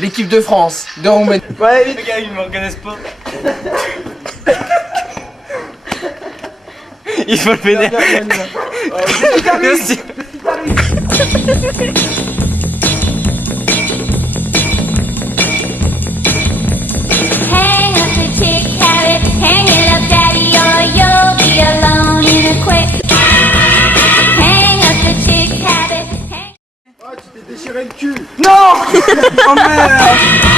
l'équipe de France, de Roumanie. Ouais, vite. Les gars, ils me reconnaissent pas. Il faut le péter. Merci. Hang up the chick carrot, hang it up daddy or you'll be alone in a quick. Hang up the chick habit, hang... Oh, tu t'es déchiré le cul. Non. Oh merde.